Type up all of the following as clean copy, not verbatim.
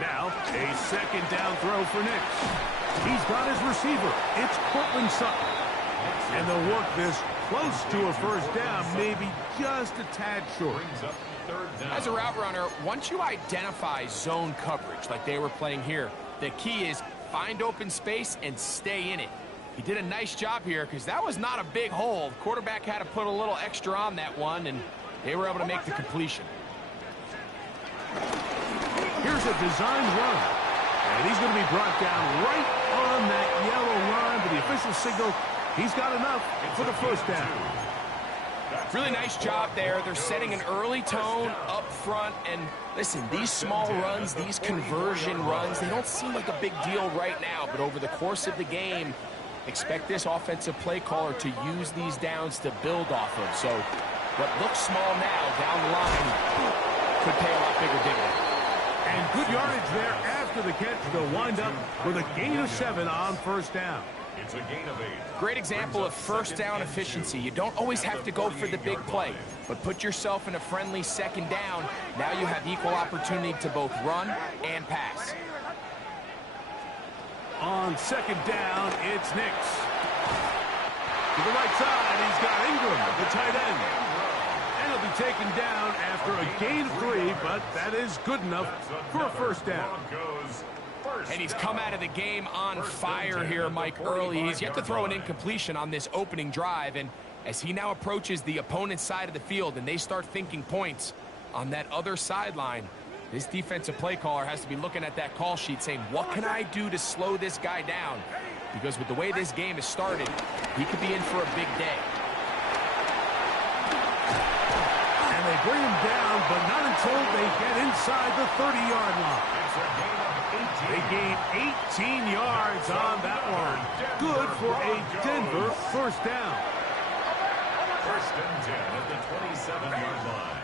Now, a second down throw for Nix. He's got his receiver. It's Cortland Sutton. And they'll work this close to a first down, maybe just a tad short. As a route runner, once you identify zone coverage like they were playing here, the key is find open space and stay in it. He did a nice job here because that was not a big hole. The quarterback had to put a little extra on that one, and they were able to make the completion. Here's a designed run. And he's going to be brought down right on that yellow line, but the official signal, he's got enough for the first down. Really nice job there. They're setting an early tone up front. And listen, these small runs, these conversion runs, they don't seem like a big deal right now. But over the course of the game, expect this offensive play caller to use these downs to build off of. So what looks small now down the line could pay a lot bigger dividend. And good yardage there after the catch. They'll wind up with a gain of 7 on first down. It's a gain of 8. Great example of first down efficiency. You don't always have to go for the big play, but put yourself in a friendly second down. Now you have equal opportunity to both run and pass. On second down, it's Nix. To the right side, he's got Ingram, the tight end. And he'll be taken down after a gain of 3, but that is good enough for a first down. And he's come out of the game on fire here, Mike, early. He's yet to throw an incompletion on this opening drive, and as he now approaches the opponent's side of the field and they start thinking points on that other sideline, this defensive play caller has to be looking at that call sheet saying, what can I do to slow this guy down? Because with the way this game has started, he could be in for a big day. And they bring him down, but not until they get inside the 30-yard line. They gain 18 yards on that one. Good for a Denver first down. First and 10 at the 27-yard line.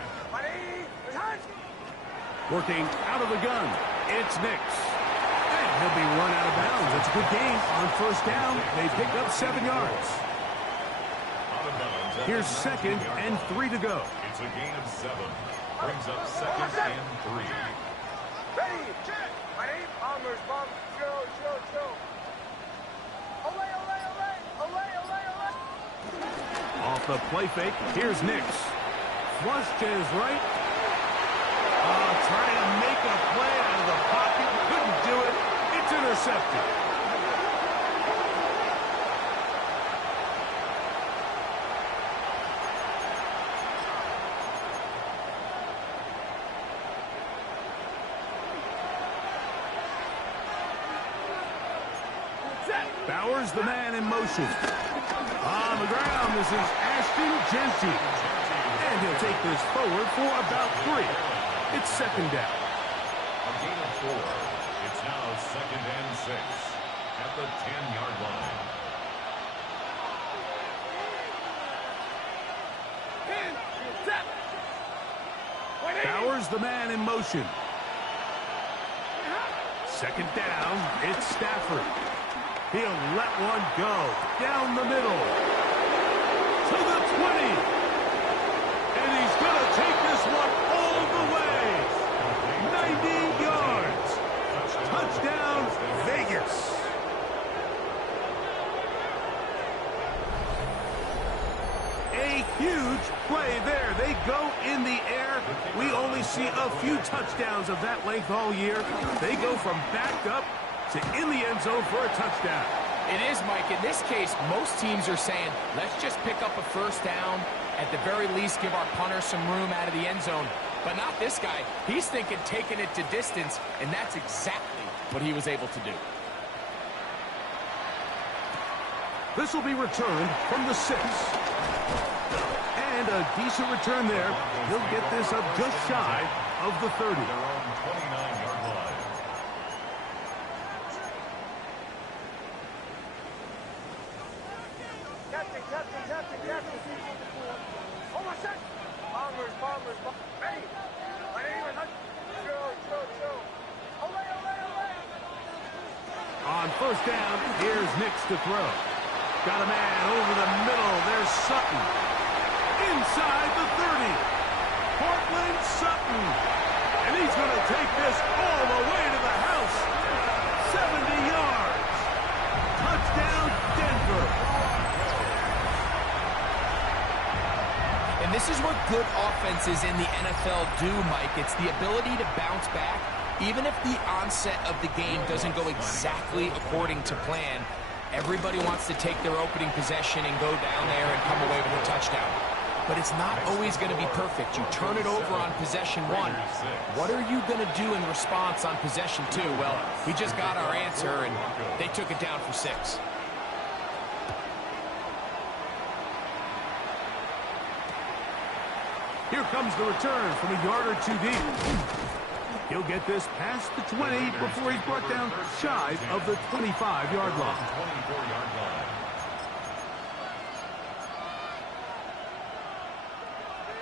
Working out of the gun, it's Nix. And he'll be run out of bounds. That's a good gain on first down. They pick up 7 yards. Here's second and 3 to go. It's a gain of 7. Brings up second and 3. Ready, check. My name, Bombers, Bombers, show. Olay, olay, olay, olay, olay, olay. Off the play fake, here's Nix. Flush to his right. Trying to make a play out of the pocket. Couldn't do it. It's intercepted. Bowers, the man in motion. On the ground, this is Ashton Genty. And he'll take this forward for about 3. It's second down. A gain of 4. It's now second and 6 at the 10-yard line. Bowers, the man in motion. Second down, it's Stafford. He'll let one go down the middle to the 20. And he's going to take this one all the way. 90 yards. Touchdown, Vegas. A huge play there. They go in the air. We only see a few touchdowns of that length all year. They go from backed up to in the end zone for a touchdown. It is, Mike. In this case, most teams are saying, let's just pick up a first down. At the very least, give our punter some room out of the end zone. But not this guy. He's thinking taking it to distance, and that's exactly what he was able to do. This will be returned from the 6. And a decent return there. He'll get this up just shy of the 30. Their own 29-yard line. Captain. Oh, my son. Bombers. Ready. My name is show. Olay, olay, olay. On first down, here's Nix to throw. Got a man over the middle. There's Sutton. Inside the 30. Cortland Sutton. And he's going to take this all the way to the And this is what good offenses in the NFL do, Mike. It's the ability to bounce back, even if the onset of the game doesn't go exactly according to plan. Everybody wants to take their opening possession and go down there and come away with a touchdown. But it's not always going to be perfect. You turn it over on possession 1. What are you going to do in response on possession 2? Well, we just got our answer, and they took it down for 6. Here comes the return from a yard or two deep. He'll get this past the 20 before he's brought down shy of the 25-yard line.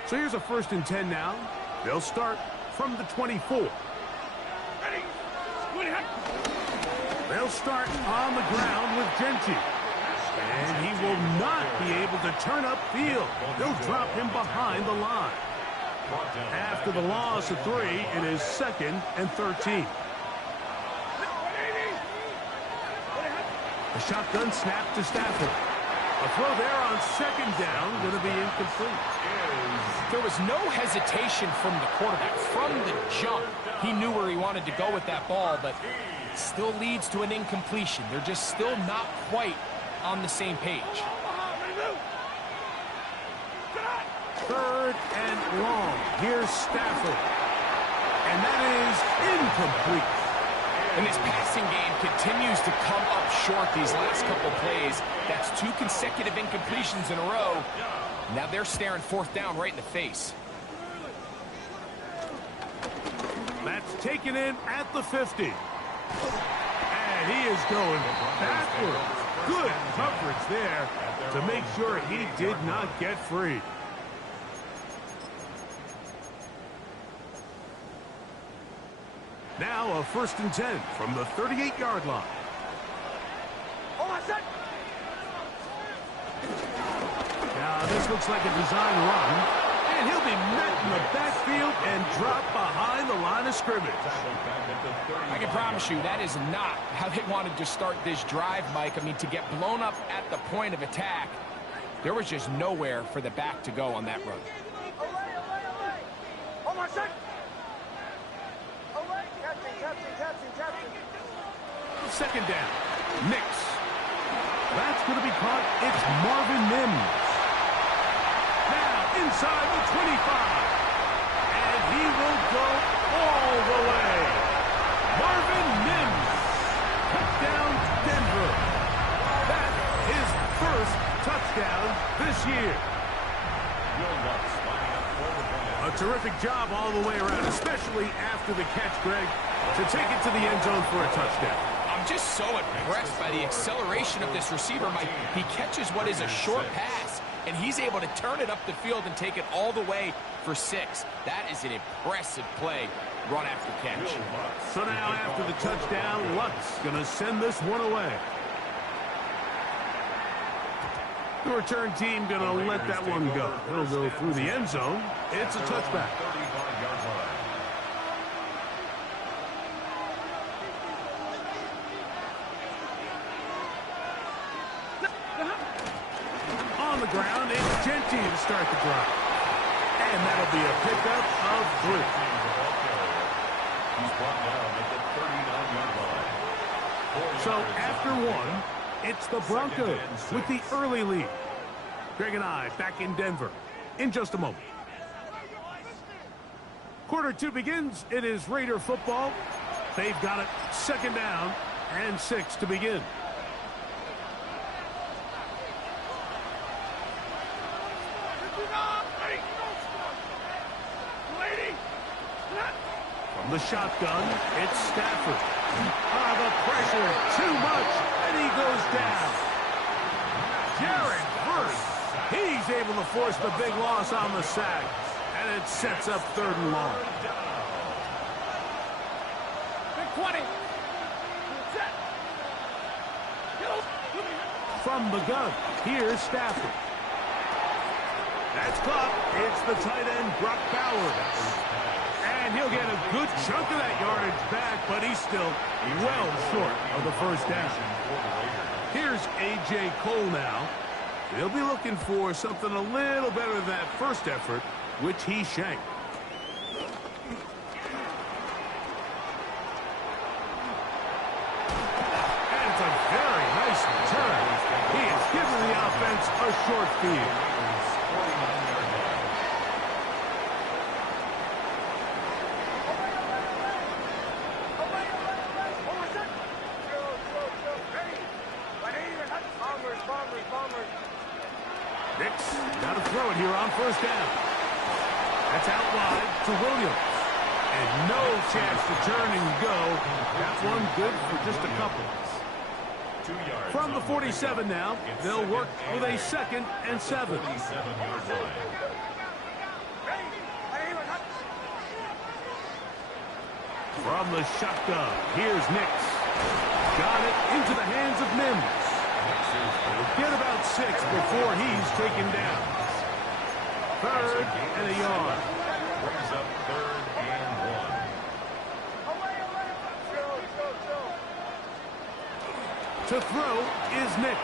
So here's a 1st and 10 now. They'll start from the 24. They'll start on the ground with Genty. And he will not be able to turn upfield. They'll drop him behind the line. After the loss of 3, it is 2nd and 13. The shotgun snap to Stafford. A throw there on 2nd down, going to be incomplete. There was no hesitation from the quarterback. From the jump, he knew where he wanted to go with that ball, but it still leads to an incompletion. They're just still not quite on the same page. 3rd and long. Here's Stafford. And that is incomplete. And this passing game continues to come up short these last couple plays. That's 2 consecutive incompletions in a row. Now they're staring 4th down right in the face. That's taken in at the 50. And he is going backwards. Good coverage there to make sure he did not get free. Now a 1st and 10 from the 38-yard line. Now this looks like a design run, and he'll be met in the backfield and dropped behind the line of scrimmage. I can promise you that is not how they wanted to start this drive, Mike. I mean, to get blown up at the point of attack, there was just nowhere for the back to go on that run. Second down. Nix. That's going to be caught. It's Marvin Mims. Now inside the 25. And he will go all the way. Marvin Mims. Touchdown Denver. That's his 1st touchdown this year. A terrific job all the way around, especially after the catch, Greg, to take it to the end zone for a touchdown. I'm just so impressed by the acceleration of this receiver, Mike. He catches what is a short pass, and he's able to turn it up the field and take it all the way for 6. That is an impressive play, run after catch. So now after the touchdown, Luck's going to send this one away. The return team going to let that one go. It'll go through the end zone. It's a touchback. On the ground, it's Genty to start the drive. And that'll be a pickup of 3. He's brought down at the 39-yard line. So after 1, it's the Broncos with the early lead. Greg and I back in Denver in just a moment. Quarter 2 begins. It is Raider football. They've got it 2nd down and 6 to begin. From the shotgun, it's Stafford. The pressure, too much, and he goes down. Jared Verse, he's able to force the big loss on the sack, and it sets up 3rd and long. Big 20. From the gun, here's Stafford. That's caught. It's the tight end, Brock Bowers. And he'll get a good chunk of that yardage back, but he's still well short of the 1st down. Here's A.J. Cole now. They'll be looking for something a little better than that first effort, which he shanked. And it's a very nice return. He has given the offense a short field. Nix got to throw it here on first down. That's out wide to Williams. And no chance to turn and go. That one good for just a couple. From the 47 now, they'll work with a 2nd and 7. From the shotgun, here's Nix. Got it into the hands of Mims. He'll get about 6 before he's taken down. 3rd and a yard. Brings up 3rd and 1. To throw is Nix.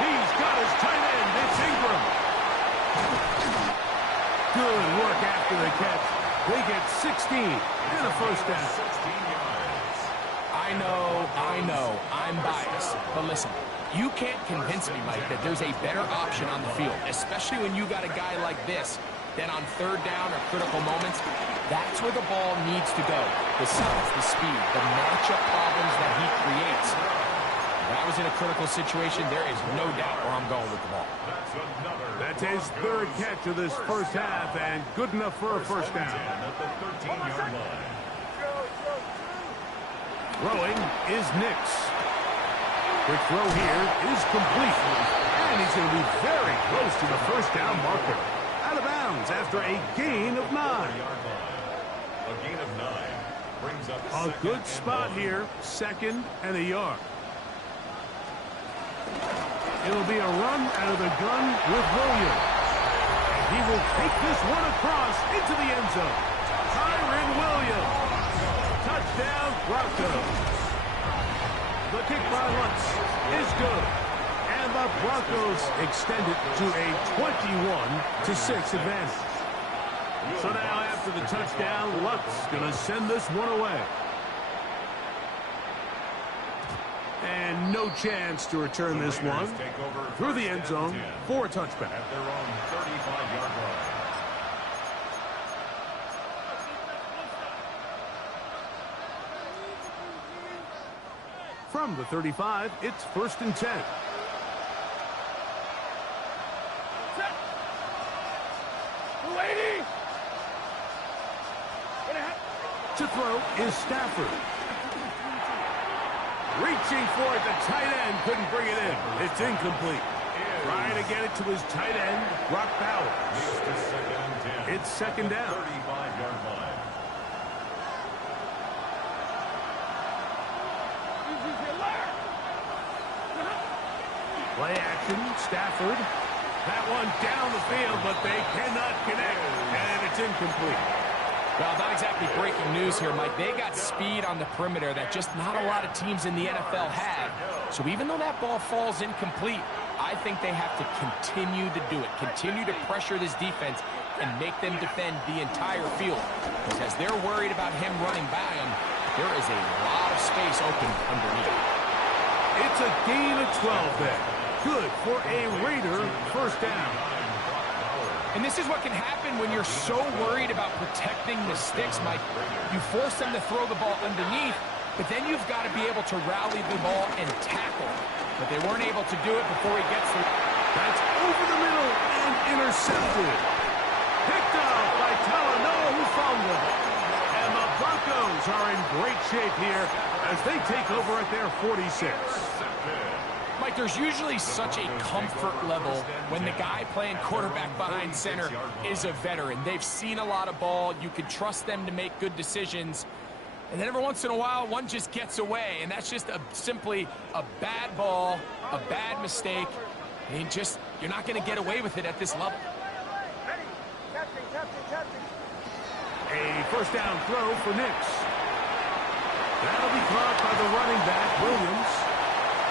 He's got his tight end. It's Ingram. Good work after the catch. They get 16 and a first down. 16 yards. I know, I'm biased. But listen, you can't convince me, Mike, that there's a better option on the field, especially when you got a guy like this. Then on 3rd down or critical moments, that's where the ball needs to go. The size, the speed, the matchup problems that he creates. If I was in a critical situation, there is no doubt where I'm going with the ball. That's his 3rd catch of this first half, and good enough for a first down. At the 13-yard line. Throwing is Nix. Quick throw here is complete. And he's going to be very close to the first down marker. Out of bounds after a gain of 9. A gain of 9 brings up a good spot here, 2nd and a yard. It'll be a run out of the gun with Williams. And he will take this one across into the end zone. Tyron Williams. Touchdown, Broncos. The kick by Lutz is good. And the Broncos extend it to a 21-6 advantage. So now after the touchdown, Lutz going to send this one away. And no chance to return this one through the end zone for a touchback. At their own 35-yard line. From the 35, it's 1st and 10. To throw is Stafford. Reaching for it, the tight end couldn't bring it in. It's incomplete. Trying to get it to his tight end, Brock Bowers. It's 2nd down. 35-yard line. Play action, Stafford. That one down the field, but they cannot connect, and it's incomplete. Well, not exactly breaking news here, Mike. They got speed on the perimeter that just not a lot of teams in the NFL have. So even though that ball falls incomplete, I think they have to continue to do it. Continue to pressure this defense and make them defend the entire field. Because as they're worried about him running by them, there is a lot of space open underneath. It's a gain of 12 there. Good for a Raider first down. And this is what can happen when you're so worried about protecting the sticks, Mike. You force them to throw the ball underneath, but then you've got to be able to rally the ball and tackle. But they weren't able to do it before he gets through. That's over the middle and intercepted. Picked up by Talanoa, who fumbled. And the Broncos are in great shape here as they take over at their 46. Mike, there's usually such a comfort level when the guy playing quarterback behind center is a veteran. They've seen a lot of ball. You can trust them to make good decisions. And then every once in a while, one just gets away. And that's just simply a bad ball, a bad mistake. And you're not going to get away with it at this level. A first down throw for Nix. That'll be caught by the running back, Williams.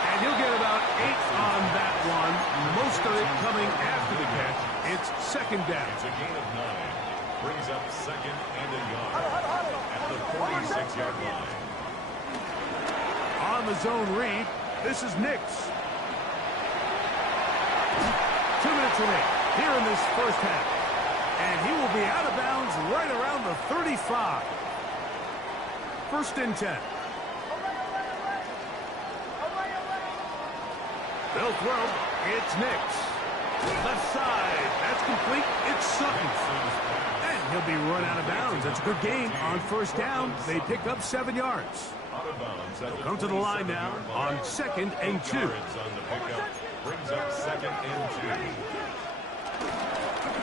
And And you'll get about 8 on that one. Most of it coming after the catch. It's second down. It's a gain of 9. Brings up second and a yard at the 46-yard line. On the zone read, this is Nix. 2 minutes remain here in this first half. And he will be out of bounds right around the 35. First and 10. They'll throw. It's Nix. Left side. That's complete. It's Sutton. And he'll be run out of bounds. That's a good gain on first down. They pick up 7 yards. They'll come to the line now on second and 2. Brings up second and 2.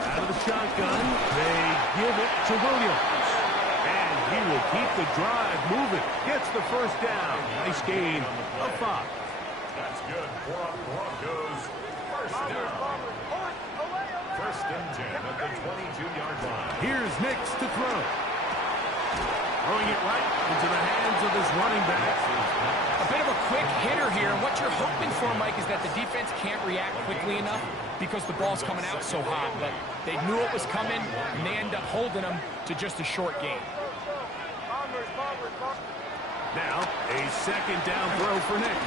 Out of the shotgun, they give it to Williams. And he will keep the drive moving. Gets the first down. Nice gain of 5. That's good for our Broncos. First down. First and 10 at the 22-yard line. Here's Nix to throw. Throwing it right into the hands of his running back. A bit of a quick hitter here, and what you're hoping for, Mike, is that the defense can't react quickly enough because the ball's coming out so hot. But they knew it was coming, and they end up holding them to just a short gain. Now, a second down throw for Nix.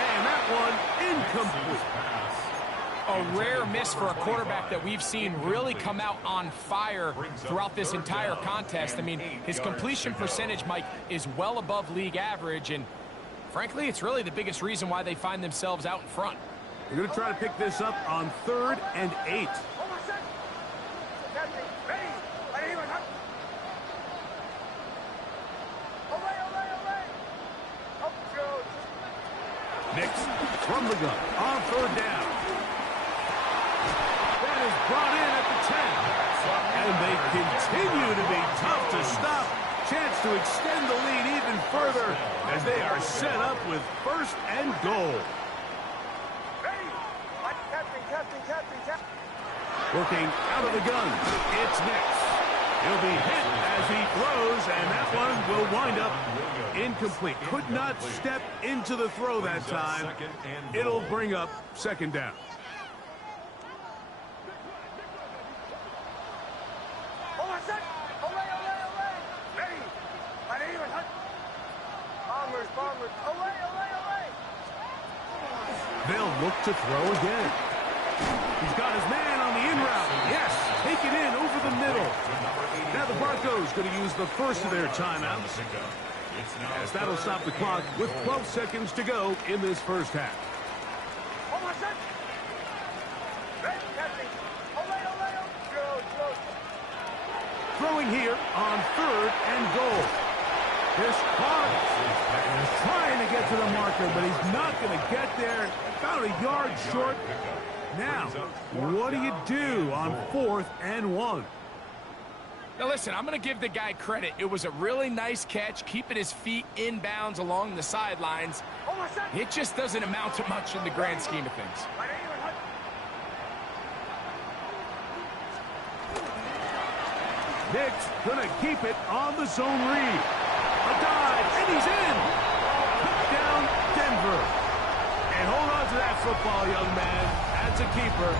And that one incomplete. A rare miss for a quarterback that we've seen really come out on fire throughout this entire contest. I mean, his completion percentage, Mike, is well above league average, and frankly, it's really the biggest reason why they find themselves out in front. We're going to try to pick this up on 3rd and 8. Nix from the gun on 3rd down. That is brought in at the 10. And they continue to be tough to stop. Chance to extend the lead even further as they are set up with 1st and goal. Working out of the gun, it's Nix. He'll be hit as he throws, and that one will wind up incomplete. Could not step into the throw that time. It'll bring up 2nd down. They'll look to throw again. He's got his man on the in route. Yes, take it in over the middle. Now the Broncos going to use the first of their timeouts, as that'll stop the clock with 12 seconds to go in this first half. Throwing here on 3rd and goal. This clock is trying to get to the marker, but he's not going to get there. About a yard short. Now, what do you do on 4th and 1? Now listen, I'm going to give the guy credit. It was a really nice catch, keeping his feet in bounds along the sidelines. It just doesn't amount to much in the grand scheme of things. Nix gonna keep it on the zone read. A dive, and he's in. Touchdown, Denver. And hold on to that football, young man. That's a keeper.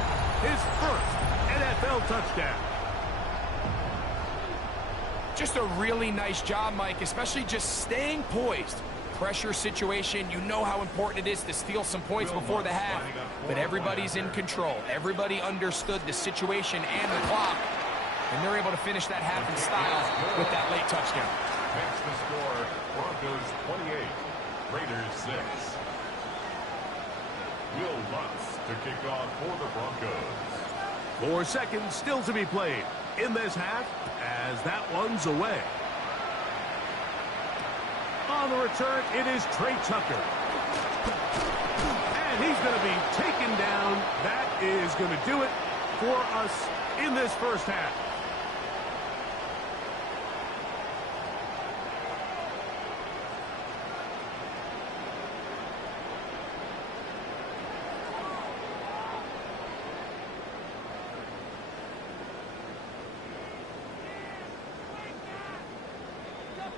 His first NFL touchdown. Just a really nice job, Mike, especially just staying poised. Pressure situation, you know how important it is to steal some points before the half, but everybody's in control. Everybody understood the situation and the clock, and they're able to finish that half in style with that late touchdown. That's the score. Broncos 28, Raiders 6. Will Lutz to kick off for the Broncos. 4 seconds still to be played in this half as that one's away. On the return, it is Trey Tucker. And he's going to be taken down. That is going to do it for us in this first half.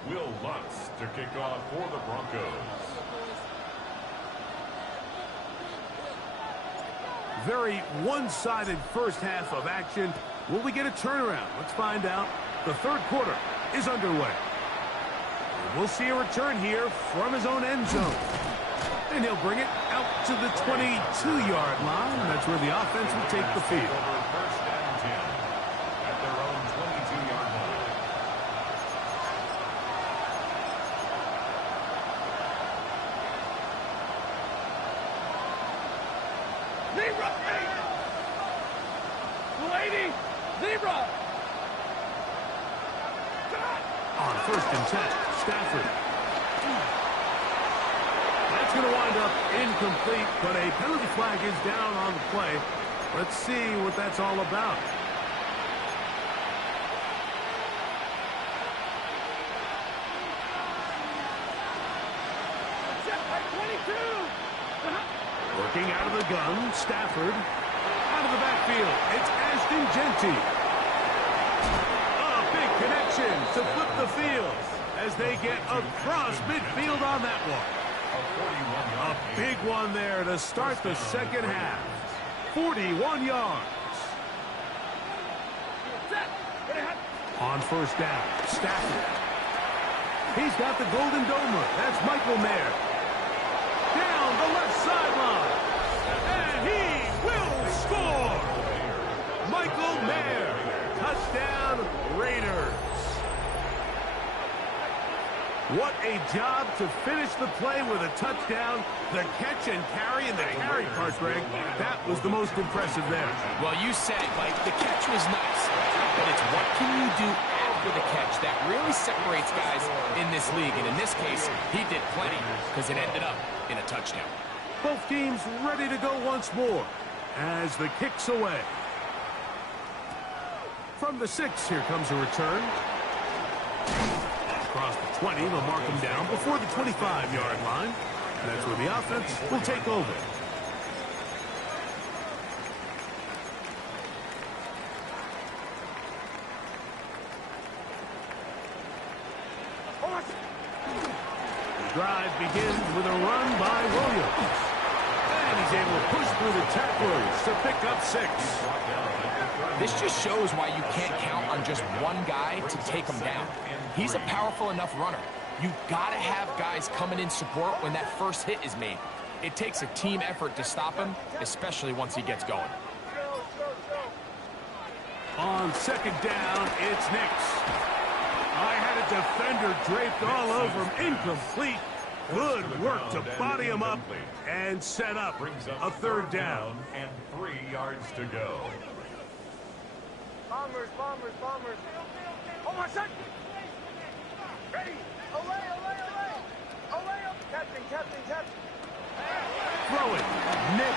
Will Lutz to kick off for the Broncos. Very one-sided first half of action. Will we get a turnaround? Let's find out. The third quarter is underway. And we'll see a return here from his own end zone. And he'll bring it out to the 22-yard line. That's where the offense will take the field. First and 10 at their own 22-yard line. Zebra! Lady! Zebra! On first and 10, Stafford. That's going to wind up incomplete, but a penalty flag is down on the play. Let's see what that's all about. Working out of the gun, Stafford. Out of the backfield, it's Ashton Genty. A big connection to flip the field as they get across midfield on that one. A big one there to start the second half. 41 yards. On first down, Stafford. He's got the golden domer. That's Michael Mayer. Down the left sideline. And he will score. Michael Mayer. Touchdown, Raiders. What a job to finish the play with a touchdown. The catch and carry, and the carry part, Greg, that was the most impressive there. Well, you said it, Mike. The catch was nice, but it's what can you do after the catch that really separates guys in this league. And in this case, he did plenty because it ended up in a touchdown. Both teams ready to go once more as the kick's away. From the 6, here comes a return. Across the 20, they'll mark him down before the 25-yard line. And that's where the offense will take over. The drive begins with a run by Williams. And he's able to push through the tacklers to pick up 6. This just shows why you can't count on just one guy to take him down. He's a powerful enough runner. You've got to have guys coming in support when that first hit is made. It takes a team effort to stop him, especially once he gets going. On second down, it's Nix. I had a defender draped all over him. Incomplete. Good work to body him up and set up a third down. And 3 yards to go. Bombers, bombers, bombers. Oh, my son! Ready! Away, away, away! Away, captain, captain, captain. Throw it. Nix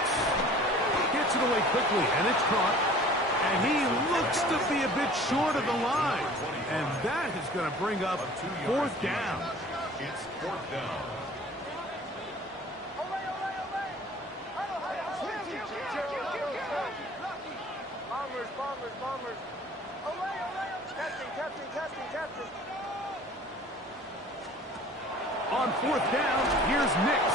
gets it away quickly, and it's caught. And he looks to be a bit short of the line. And that is going to bring up fourth down. It's fourth down. Away, away, away! Bombers, bombers, bombers. Away, away, captain, captain, captain, captain. On fourth down, here's Nix.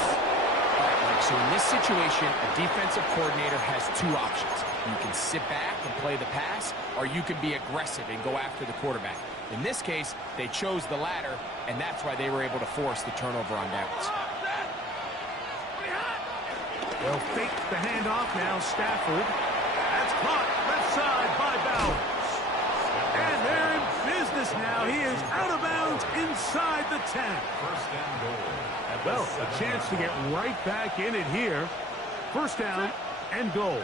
So in this situation, a defensive coordinator has 2 options. You can sit back and play the pass, or you can be aggressive and go after the quarterback. In this case, they chose the latter, and that's why they were able to force the turnover on downs. They'll fake the handoff now, Stafford. That's caught left side by Bowers. And they're in business now. He is out of bounds inside the 10. First and goal. Well, a chance to get right back in it here. First down and goal.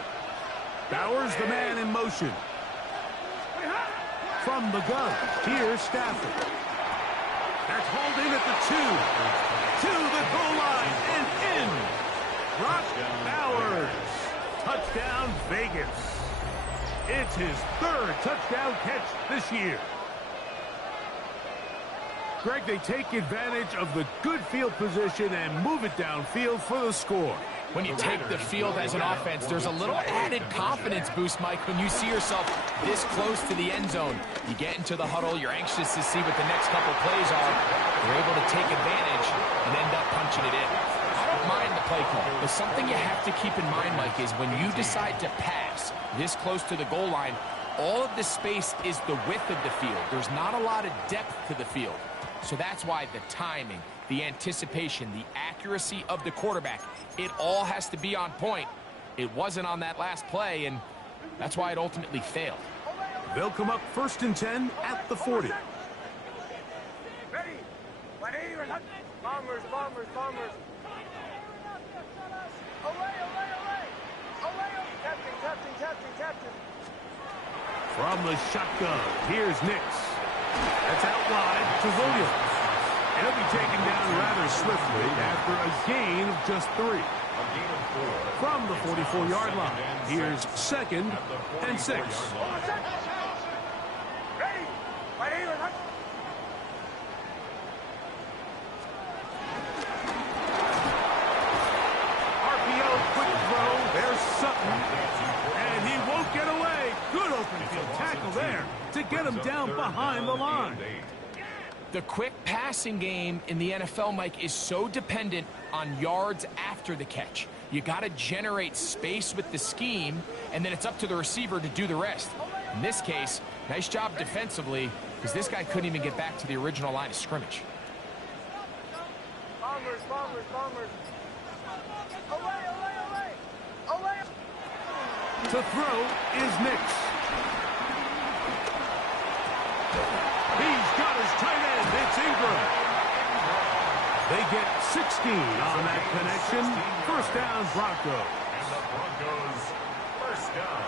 Bowers, the man in motion. From the gun, here's Stafford. That's hauled in at the 2. To the goal line and in. Brock Bowers. Touchdown, Vegas. It's his 3rd touchdown catch this year. Greg, they take advantage of the good field position and move it downfield for the score. When you take the field as an offense, there's a little added confidence boost, Mike, when you see yourself this close to the end zone. You get into the huddle, you're anxious to see what the next couple plays are. You're able to take advantage and end up punching it in. I don't mind the play call, but something you have to keep in mind, Mike, is when you decide to pass this close to the goal line, all of the space is the width of the field. There's not a lot of depth to the field. So that's why the timing, the anticipation, the accuracy of the quarterback, it all has to be on point. It wasn't on that last play, and that's why it ultimately failed. They'll come up 1st and 10 at the 40. Ready. Bombers, bombers, bombers. Away, away, away. Away, captain, captain, captain, captain. From the shotgun, here's Nix. That's out wide to Williams. He'll be taken down rather swiftly after a gain of just 3. From the 44-yard line, here's 2nd and 6. Ready. RPO, quick throw. There's Sutton. And he won't get away. Good open field tackle there to get him down behind the line. The quick passing game in the NFL, Mike, is so dependent on yards after the catch. You got to generate space with the scheme, and then it's up to the receiver to do the rest. In this case, nice job defensively, because this guy couldn't even get back to the original line of scrimmage. Bombers, bombers, bombers. Away, away, away. Away. To throw is Nix. He's got his tight end. It's Ingram. They get 16 on that connection. 1st down, Broncos. And the Broncos, 1st down.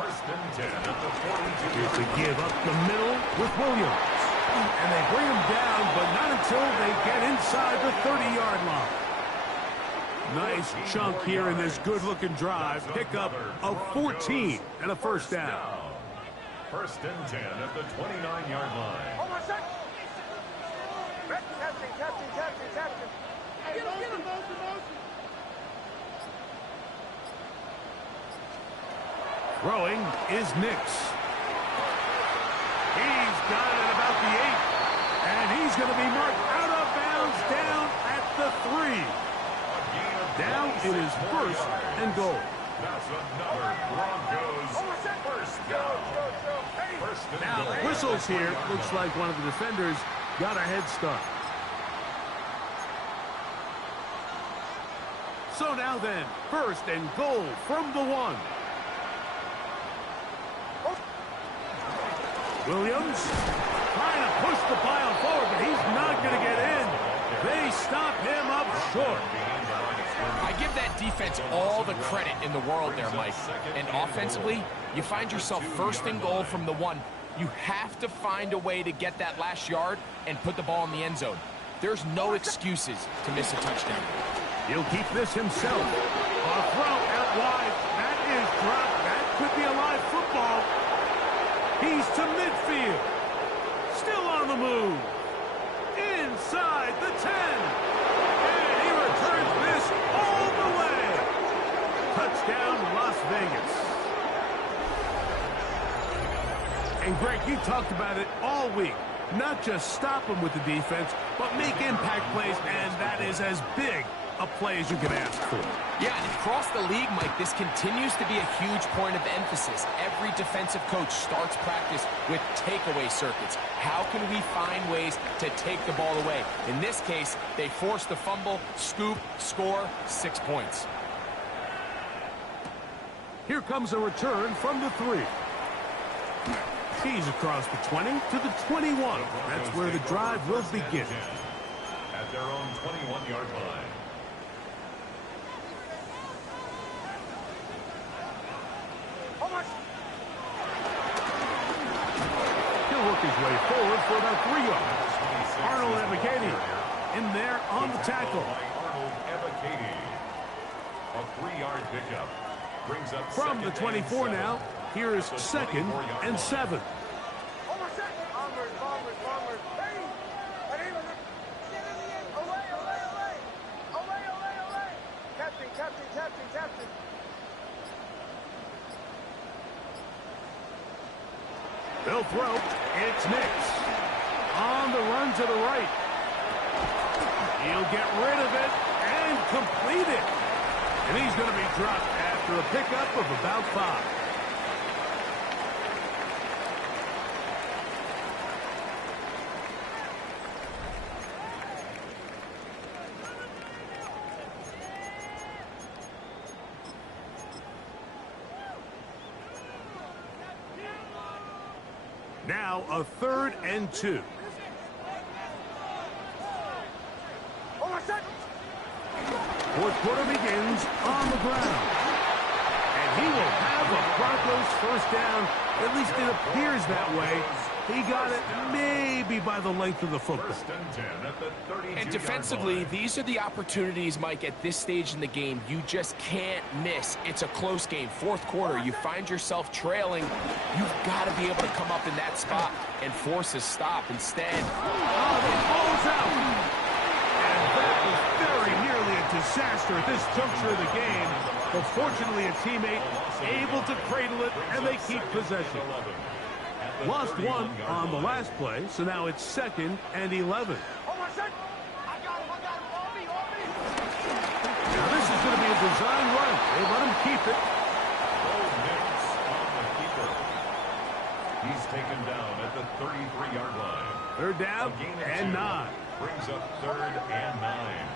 1st and 10 at the 42. Here's a give up the middle with Williams. And they bring him down, but not until they get inside the 30-yard line. Nice chunk here in this good-looking drive. Pickup of 14 and a 1st down. 1st and 10 at the 29-yard line. Hold on a second. Captain, captain, captain, captain. Hey, motion, motion, motion. Throwing is Nix. He's got it about the 8. And he's going to be marked out of bounds down at the 3. Down it is 1st and goal. That's another Broncos 1st down. Now, whistles here. Looks like one of the defenders got a head start. So now then, 1st and goal from the 1. Williams trying to push the pile forward, but he's not going to get in. They stop him up short. I give that defense all the credit in the world there, Mike. And offensively, you find yourself 1st and goal from the 1. You have to find a way to get that last yard and put the ball in the end zone. There's no excuses to miss a touchdown. He'll keep this himself. A throw out wide. That is dropped. That could be a live football. He's to midfield. Still on the move. Inside the 10. And he returns this all the way. Touchdown, Las Vegas. And Greg, you talked about it all week. Not just stop him with the defense, but make impact plays, and that is as big a play as you can ask for. Yeah, and across the league, Mike, this continues to be a huge point of emphasis. Every defensive coach starts practice with takeaway circuits. How can we find ways to take the ball away? In this case, they forced the fumble, scoop, score, 6 points. Here comes a return from the 3. He's across the 20 to the 21. That's where the drive will begin. At their own 21-yard line. He'll work his way forward for about 3 yards. Arnold Ebiketie in there on the tackle. Arnold Ebiketie. A 3-yard pickup. Brings up From the 24 now, here is 2nd and 7. Bombers, bombers, bombers. Hey! Away, away, away! Away, away, away! Captain, captain, captain, captain. They'll throw. It's Nix. On the run to the right. He'll get rid of it and complete it. And he's going to be dropped after a pickup of about 5. Now a 3rd and 2. Fourth quarter begins on the ground. And he will have a Broncos first down. At least it appears that way. He got it maybe by the length of the football. First and 10 at the 32-yard And defensively, line. these are the opportunities, Mike, at this stage in the game you just can't miss. It's a close game. Fourth quarter, you find yourself trailing. You've got to be able to come up in that spot and force a stop. Instead, Oh, the ball's out. And that was very nearly a disaster at this juncture of the game. But fortunately, a teammate able to cradle it, and they keep possession. Lost one on the last play, so now it's 2nd and 11. Now this is going to be a design run. They let him keep it. He's taken down at the 33-yard line. 3rd down and 9. Brings up 3rd and 9.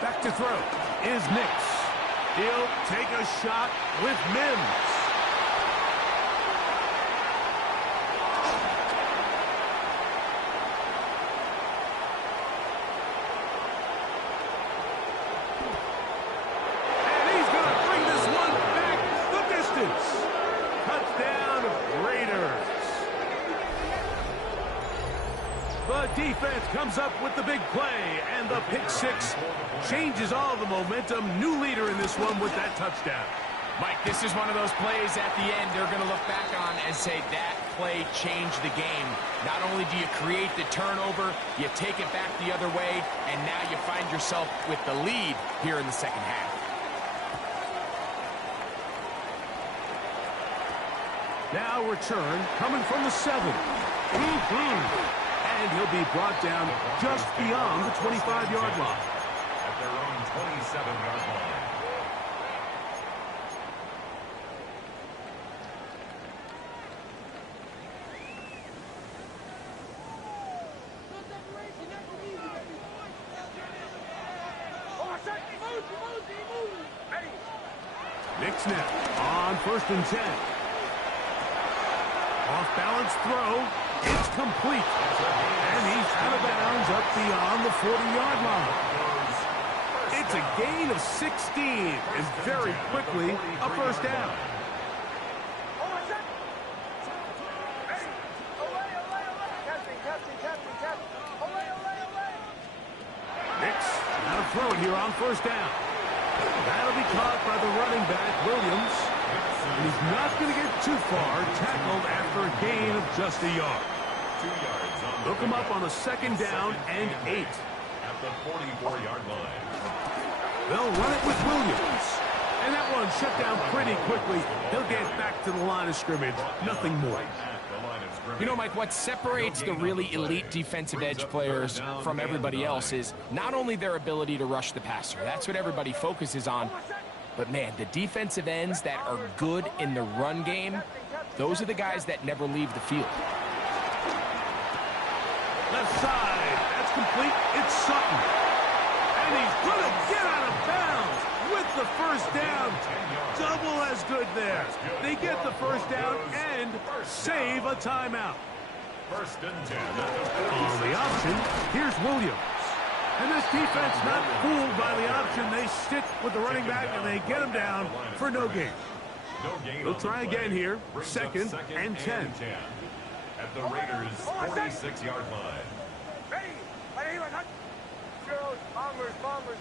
Back to throw is Nix. He'll take a shot with Mims. And he's going to bring this one back the distance. Touchdown, Raiders. The defense comes up with the big play, and the pick six changes all the momentum. New leader in this one with that touchdown. Mike, this is one of those plays at the end they're going to look back on and say that play changed the game. Not only do you create the turnover, you take it back the other way, and now you find yourself with the lead here in the second half. Now return coming from the 7. And he'll be brought down just beyond the 25-yard line. At their own 27-yard line. Nick snap on 1st and 10. Off balance throw. It's complete. And he's out of bounds up beyond the 40-yard line. It's a gain of 16. And very quickly, a first down. Nix now to throw it here on 1st down. That'll be caught by the running back, Williams. And he's not going to get too far, tackled after a gain of just a yard. 2 yards on the Look him up on a 2nd down and 8. at the 44-yard line. They'll run it with Williams. And that one shut down pretty quickly. He'll get back to the line of scrimmage. Nothing more. You know, Mike, what separates the really elite defensive edge players from everybody else is not only their ability to rush the passer. That's what everybody focuses on. But, man, the defensive ends that are good in the run game, those are the guys that never leave the field. Left side. That's complete. It's Sutton. And he's going to get out of bounds with the first down. Double as good there. They get the first down and save a timeout. 1st and 10 On the option, here's Williams. And this defense not fooled by the option. They stick with the running back and they get him down for no gain. They'll try again here. 2nd and 10. At the Raiders' 46-yard line.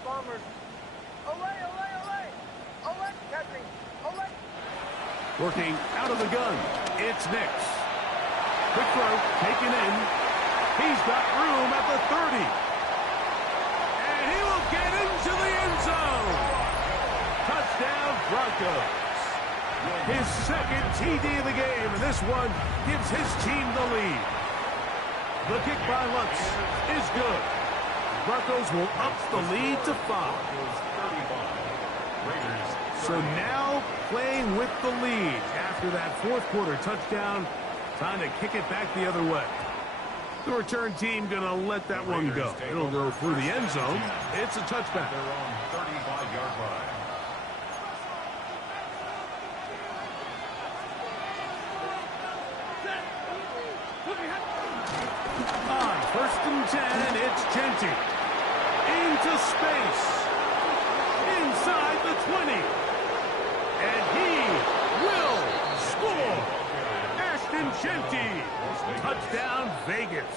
Bombers. Olay, catching. Olay. Working out of the gun. It's Nix. Quick throw, taken in. He's got room at the 30. And he will get into the end zone. Touchdown, Broncos. His second TD of the game, and this one gives his team the lead. The kick by Lutz is good. Broncos will up the lead to 5. So now playing with the lead after that fourth quarter touchdown, trying to kick it back the other way. The return team going to let that one go. It'll go through the end zone. It's a touchback. Their own 35-yard line. On 1st and 10, it's Genty. Into space. Inside the 20. And he will score. Ashton Genty. Touchdown, Vegas.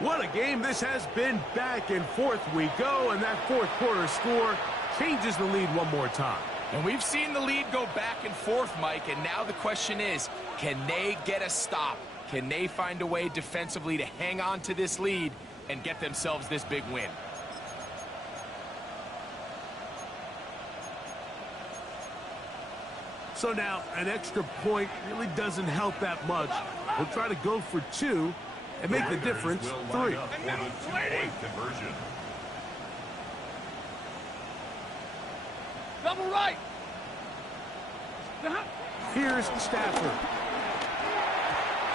What a game this has been. Back and forth we go, and that fourth quarter score changes the lead one more time. And we've seen the lead go back and forth, Mike, and now the question is, can they get a stop? Can they find a way defensively to hang on to this lead and get themselves this big win? So now, an extra point really doesn't help that much. We'll try to go for 2 and make the difference 3. Conversion. Double right. Here's Stafford.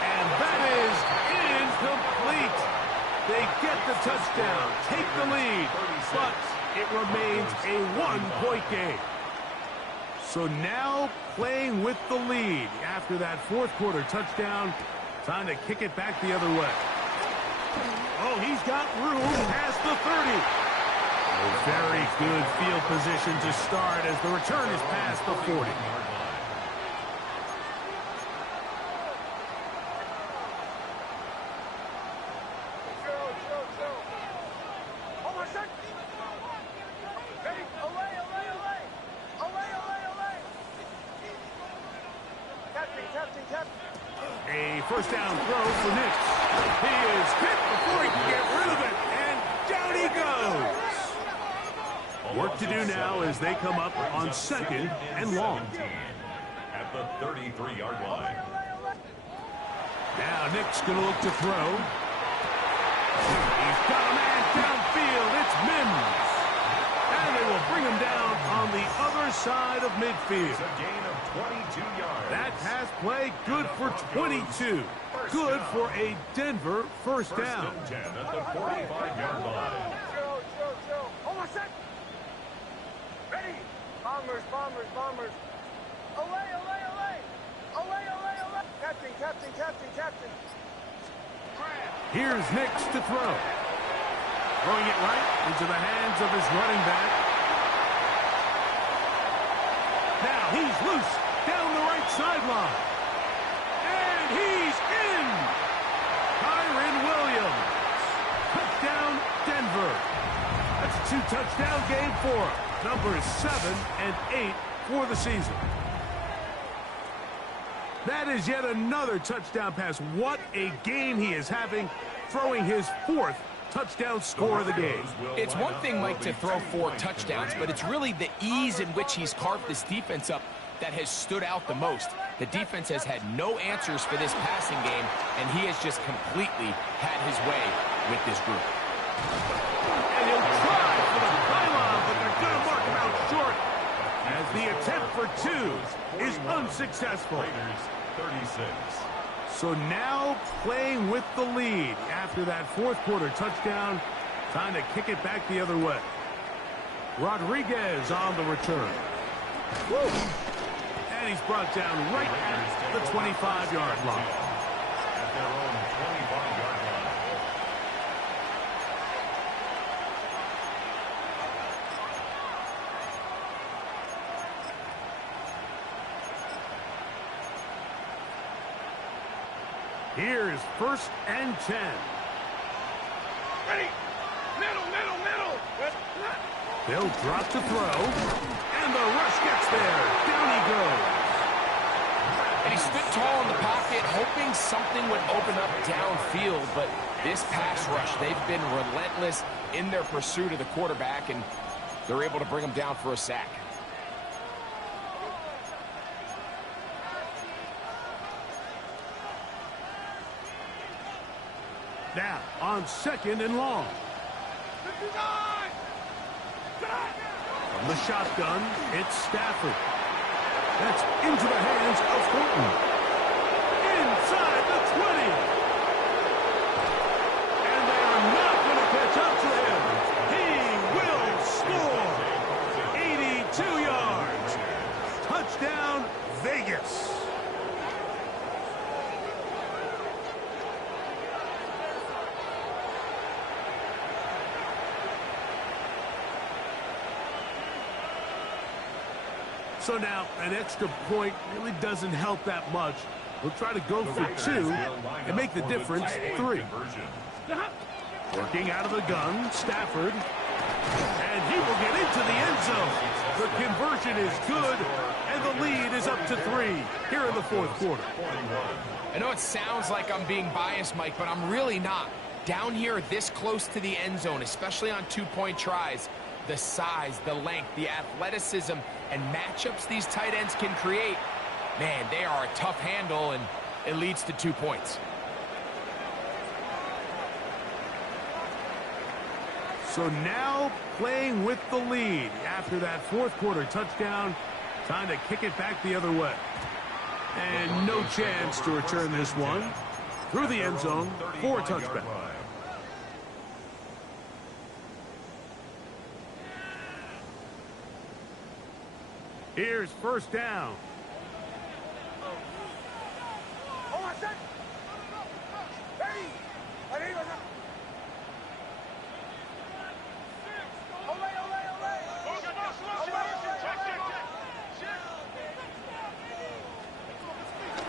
And that is incomplete. They get the touchdown, take the lead, but it remains a 1-point game. So now playing with the lead after that fourth quarter touchdown, trying to kick it back the other way. Oh, he's got room past the 30. A very good field position to start as the return is past the 40. A first down throw for Nix. He is hit before he can get rid of it, and down he goes. Work to do now as they come up on 2nd and long. At the 33-yard line. Now Nick's going to look to throw. He's got a man downfield. It's Mims. And they will bring him down on the other side of midfield. It's a gain of 22 yards. That pass play good for 22. Good for a Denver first down. 10 at the 45-yard line. Chill. Hold on a sec. Ready. Bombers. Away. Captain. Here's Nix to throw. Throwing it right into the hands of his running back. Now he's loose down the right sideline. And he's in. Kyron Williams. Touchdown, Denver. That's a 2-touchdown game for him. Numbers 7 and 8 for the season. That is yet another touchdown pass. What a game he is having, throwing his 4th touchdown score of the game. It's one thing, Mike, to throw 4 touchdowns, but it's really the ease in which he's carved this defense up that has stood out the most. The defense has had no answers for this passing game, and he has just completely had his way with this group. And he'll try for the pylon, but they're going to mark him out short as the attempt for 2 is unsuccessful. Raiders 36. So now playing with the lead after that fourth quarter touchdown, trying to kick it back the other way. Rodriguez on the return. Woo! And he's brought down right at the 25-yard line. At their own 25-yard line. Here's 1st and 10. Ready. Middle. They'll drop to throw, and the rush gets there. Down he goes. And he stood tall in the pocket, hoping something would open up downfield, but this pass rush, they've been relentless in their pursuit of the quarterback, and they're able to bring him down for a sack. Now, on 2nd and long. From the shotgun, it's Stafford. That's into the hands of Horton. Inside the 20. And they are not going to catch up to him. He will score. 82 yards. Touchdown, Vegas. So now, an extra point really doesn't help that much. We'll try to go for 2 and make the difference 3. Working out of the gun, Stafford. And he will get into the end zone. The conversion is good, and the lead is up to 3 here in the 4th quarter. I know it sounds like I'm being biased, Mike, but I'm really not. Down here this close to the end zone, especially on 2-point tries, the size, the length, the athleticism, and matchups these tight ends can create, man, they are a tough handle, and it leads to 2 points. So now playing with the lead after that 4th quarter touchdown, time to kick it back the other way. And no chance to return this one through the end zone for a touchback. Here's 1st down.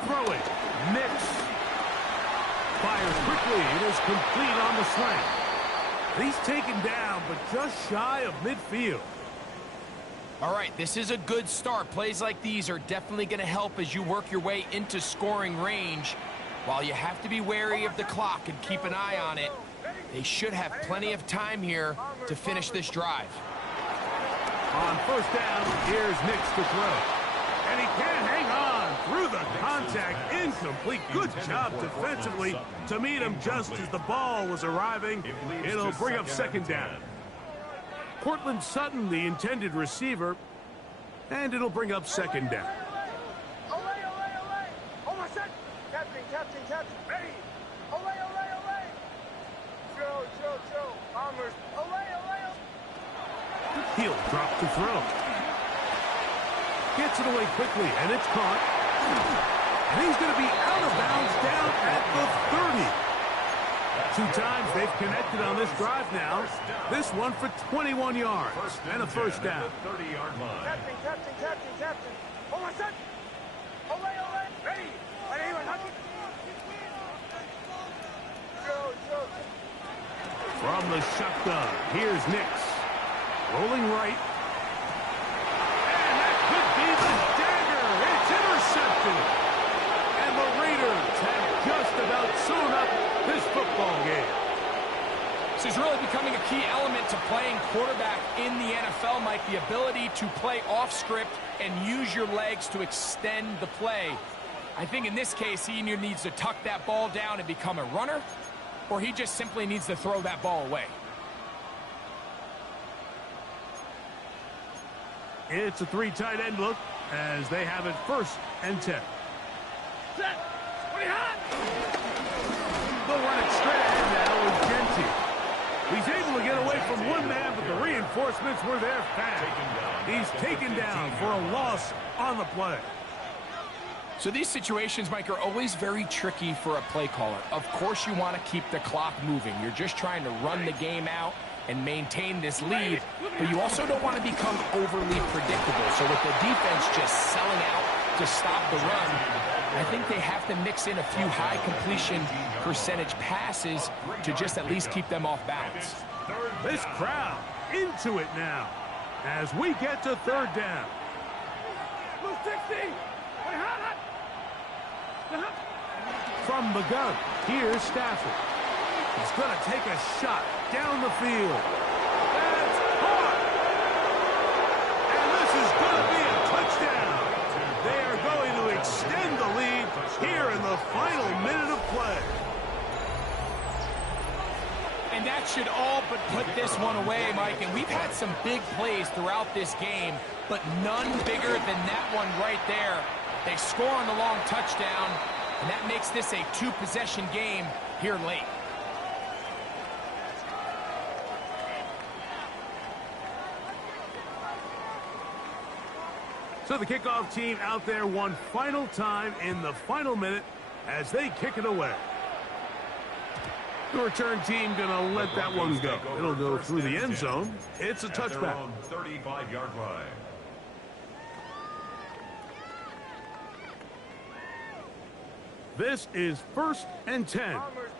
Throwing. Mix. Fires quickly. It is complete on the slant. He's taken down, but just shy of midfield. All right, this is a good start. Plays like these are definitely going to help as you work your way into scoring range. While you have to be wary of the clock and keep an eye on it, they should have plenty of time here to finish this drive. On 1st down, here's Nix to throw. And he can't hang on through the contact. Incomplete. Good job defensively to meet him just as the ball was arriving. It'll bring up 2nd down. Cortland Sutton, the intended receiver, and it'll bring up 2nd down. He'll drop the throw. Gets it away quickly, and it's caught. And he's going to be out of bounds down at the 30. 2 times they've connected on this drive now. This one for 21 yards and a 1st down. Captain. Oh, my son. Ready. From the shotgun, here's Nix. Rolling right. And that could be the dagger. It's intercepted. And the Raiders have just about sewn up this football game. This is really becoming a key element to playing quarterback in the NFL, Mike. The ability to play off script and use your legs to extend the play. I think in this case, he either needs to tuck that ball down and become a runner, or he just simply needs to throw that ball away. It's a 3 tight end look as they have it 1st and 10. Set. Pretty hot. They'll run it straight ahead now with Genty. He's able to get away from one man, but the reinforcements were there fast. He's taken down for a loss on the play. So these situations, Mike, are always very tricky for a play caller. Of course you want to keep the clock moving. You're just trying to run the game out and maintain this lead, but you also don't want to become overly predictable. So with the defense just selling out to stop the run, I think they have to mix in a few high completion percentage passes to just at least keep them off balance. This crowd into it now as we get to 3rd down. Blue 60. From the gun, here's Stafford. He's going to take a shot down the field. That's caught. And this is going to be a touchdown. They are going to extend the lead here in the final minute of play. Mike, and we've had some big plays throughout this game, but none bigger than that one right there. They score on the long touchdown, and that makes this a two-possession game here late. So the kickoff team out there one final time in the final minute as they kick it away. The return team going to let that one go. It'll go through the end zone. It's a touchback. 35-yard line. This is 1st and 10. Bombers.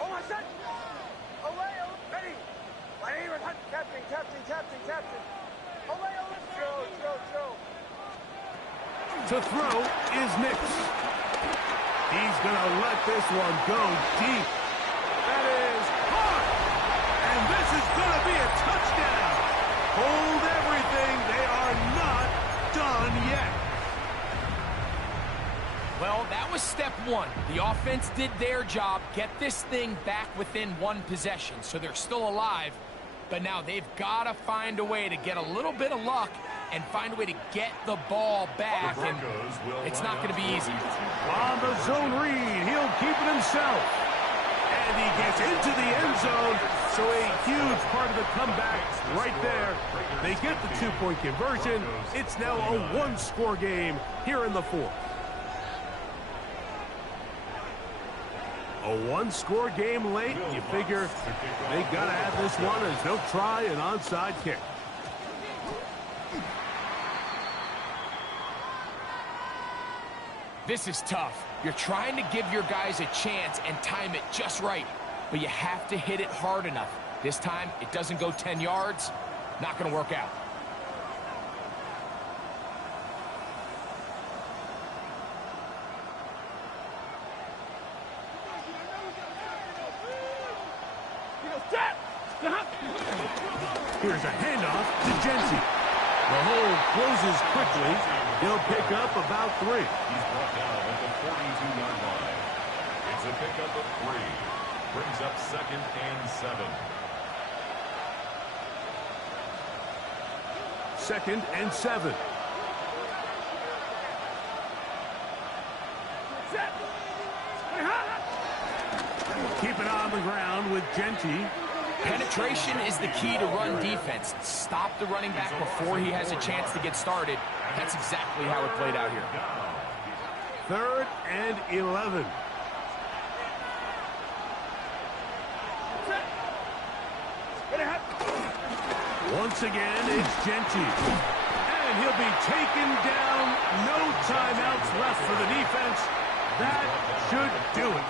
Oh, my son. Away, ready. Captain. Away. Joe. To throw is Nix. He's going to let this one go deep. That is caught. And this is going to be a touchdown. Hold everything. They are not done yet. Well, that was step one. The offense did their job, get this thing back within one possession, so they're still alive. But now they've got to find a way to get a little bit of luck and find a way to get the ball back, and it's not going to be easy. On the zone read, he'll keep it himself. And he gets into the end zone, so a huge part of the comeback right there. They get the two-point conversion. It's now a one-score game here in the fourth. A one-score game late, you figure they got to have this one as they'll try an onside kick. This is tough. You're trying to give your guys a chance and time it just right, but you have to hit it hard enough. This time, it doesn't go 10 yards. Not going to work out. Here's a handoff to Jency. The hole closes quickly. He'll pick up about 3. He's brought down at the 42-yard line. It's a pickup of 3. Brings up 2nd and 7. 2nd and 7. Keep it on the ground with Genty. Penetration is the key to run defense. Stop the running back before he has a chance to get started. That's exactly how it played out here. 3rd and 11. Once again, it's Genty. And he'll be taken down. No timeouts left for the defense. That should do it.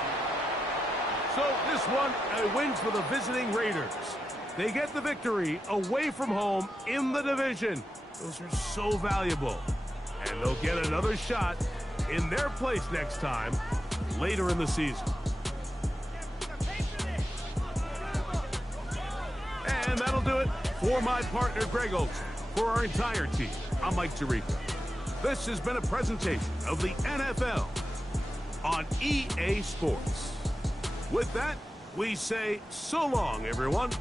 So this one, a win for the visiting Raiders. They get the victory away from home in the division. Those are so valuable. And they'll get another shot in their place next time later in the season. And that'll do it for my partner, Greg Olson. For our entire team, I'm Mike Tirico. This has been a presentation of the NFL on EA Sports. With that, we say so long, everyone.